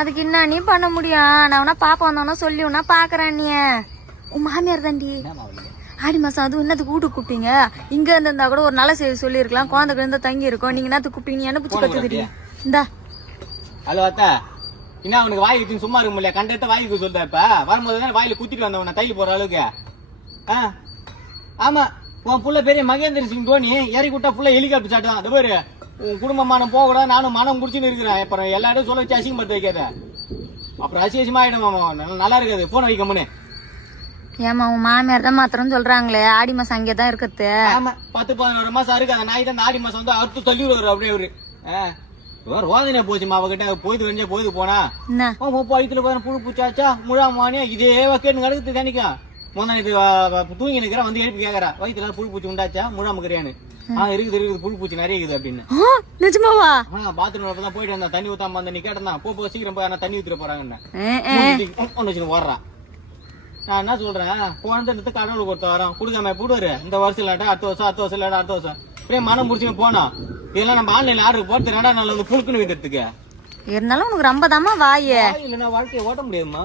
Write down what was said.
அதுக்கு என்ன நீ பண்ண முடியும்? நான் உனா பாப்பா வந்தோன்னா சொல்லி உனா பாக்குறேன். நீ உன் மாமியார் தாண்டி ஆடி மாசம் அதுவும் என்னத்துக்கு வீட்டுக்கு கூப்பிட்டீங்க? இங்க இருந்தா கூட ஒரு நல்ல செய்தி சொல்லிருக்கலாம். குழந்தைக்கு இருந்தா தங்கி இருக்கும். நீங்க என்னத்துக்கு கூப்பிட்டீங்க? என்ன பிடிச்சி கத்துக்கிட்டீங்க? இந்தா ஹலோ அத்தா, என்ன அவனுக்கு வாய் வச்சு சும்மா இருக்க முடியல? கண்டத்த வாய் வைக்க சொல்லிட்டா? இப்ப வரும்போது வாயில குத்திட்டு வந்தவன தையல் போற அளவுக்கு. ஆமா, உன் புள்ள பெரிய மகேந்திர சிங் தோனி இறக்கி விட்டா புள்ள ஹெலிகாப்டர் சாட்டான். அது பேரு உன் குடும்ப மானம் போக கூட நானும் மனம் குடிச்சுன்னு இருக்கிறேன். அப்புறம் எல்லாரும் சொல்ல வச்சு அசிங்கப்படுத்த வைக்காத. அப்புறம் அசிங்கமா ஆயிடும். நல்லா இருக்காது. போன வைக்கமுன்னு. ஏமா உன் மாமியார் தான் மாத்திரம் சொல்றாங்களே ஆடி மாசம் அங்கேதான் இருக்குது. ஆமா, 10-11 மாசம் இருக்கு. அந்த நாய் தான் ஆடி மாசம் வந்து அறுத்து தள்ளி விடுவாரு அப்படியே அவரு. ரோதனை போச்சுமா அவகிட்ட. போயிது வெஞ்சா போயிது போனா வயிற்றுல போய் புழு பூச்சாச்சா முழா மானியா இதே வக்கேன்னு கிடக்குது தனிக்கும். இது தூங்கி நிக்கிறா வந்து எழுப்பி கேக்குறா வயிற்றுல புழு பூச்சி உண்டாச்சா முழா முக்கிறியான்னு. இருக்குது புழு பூச்சி நிறைய இருக்குது அப்படின்னு. நிஜமாவா? பாத்ரூம் தான் போயிட்டு வந்தா தண்ணி ஊத்தாம வந்து நீ கேட்டா போ சீக்கிரம் போய் தண்ணி ஊத்திர போறாங்கன்னு வர்றா. நான் என்ன சொல்றேன், குழந்தை கடவுள் கொடுத்த வரோம் கொடுக்காம போடுவாரு. இந்த வருஷம் இல்லாட்டா அடுத்த வருஷம் இல்லாட்டா அடுத்த வருஷம் அப்படியே மனம் முடிச்சுன்னு போனோம். இதெல்லாம் நம்ம ஆன்லைன்ல ஆர்டர் போட்டு 2 நாள் வந்து புழுக்குன்னு வைக்கிறதுக்கு இருந்தாலும் உனக்கு ரொம்ப தாமா வாய இல்லைன்னா வாழ்க்கையை ஓட்ட முடியாதுமா.